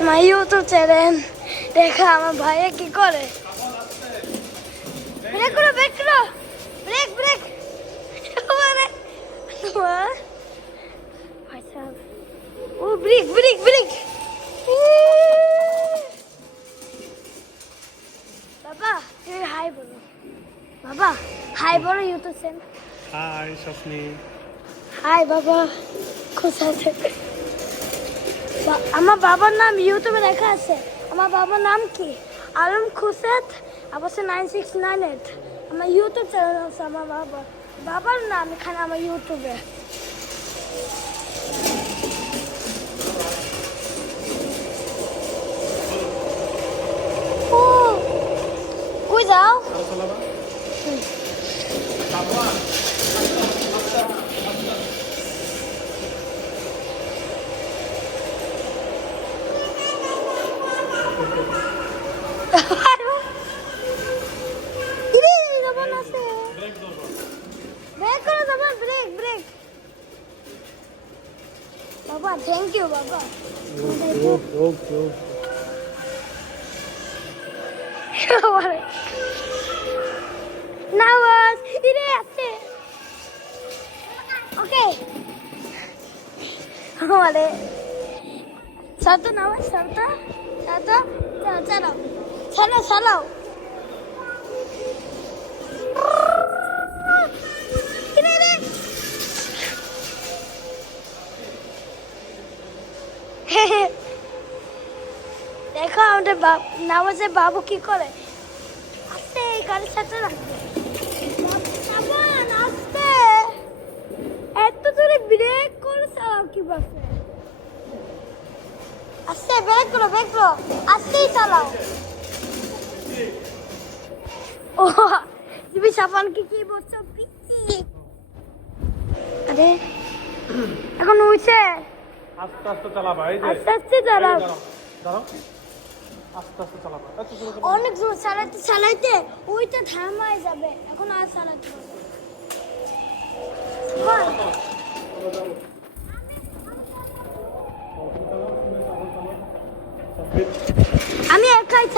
আমার YouTube channel দেখা আমার ভাইয়া কি করে। ব্রেক করো ব্রেক করো ব্রেক ব্রেক ও ব্রেক ব্রেক ব্রেক বাবা তুমি হাই বলো। বাবা হাই বলো ইউটিউব চ্যানেল। হাই স্বপ্নি। হাই বাবা কোথায় থেকে? আমার বাবার নাম ইউটিউবে লেখা আছে। আমার বাবার নাম কি? আলম খুরশেদ আবাসে 9698। আমার ইউটিউব চ্যানেল আছে। আমার বাবার নাম এখানে আমার ইউটিউবে। ও কই যাও? বাবা থ্যাংক ইউ বাবা। নামাজ ইরে আছে ওকে আমারে সাত নামাজ সাত সাত চালাও চালাও চালাও দেখো আমাদের নামাজে বাবু কি করে। আস্তে গাড়ির সাথে রাখবে আস্তে এত জোরে ব্রেক করে চালাও কিভাবে? আস্তে ব্রেক করো আস্তেই চালাও। ও তুমি সাপানকে কি বলছো পিচ্ছি? আরে এখন উঠছে আস্তে আস্তে চালাবা। এই যে আস্তে আস্তে চালাও দাঁড়াও আস্তে আস্তে চালাবা। অনেক জোর চালাইতে চালাইতে ওইটা থামায় যাবে। এখন আর চালাতে হবে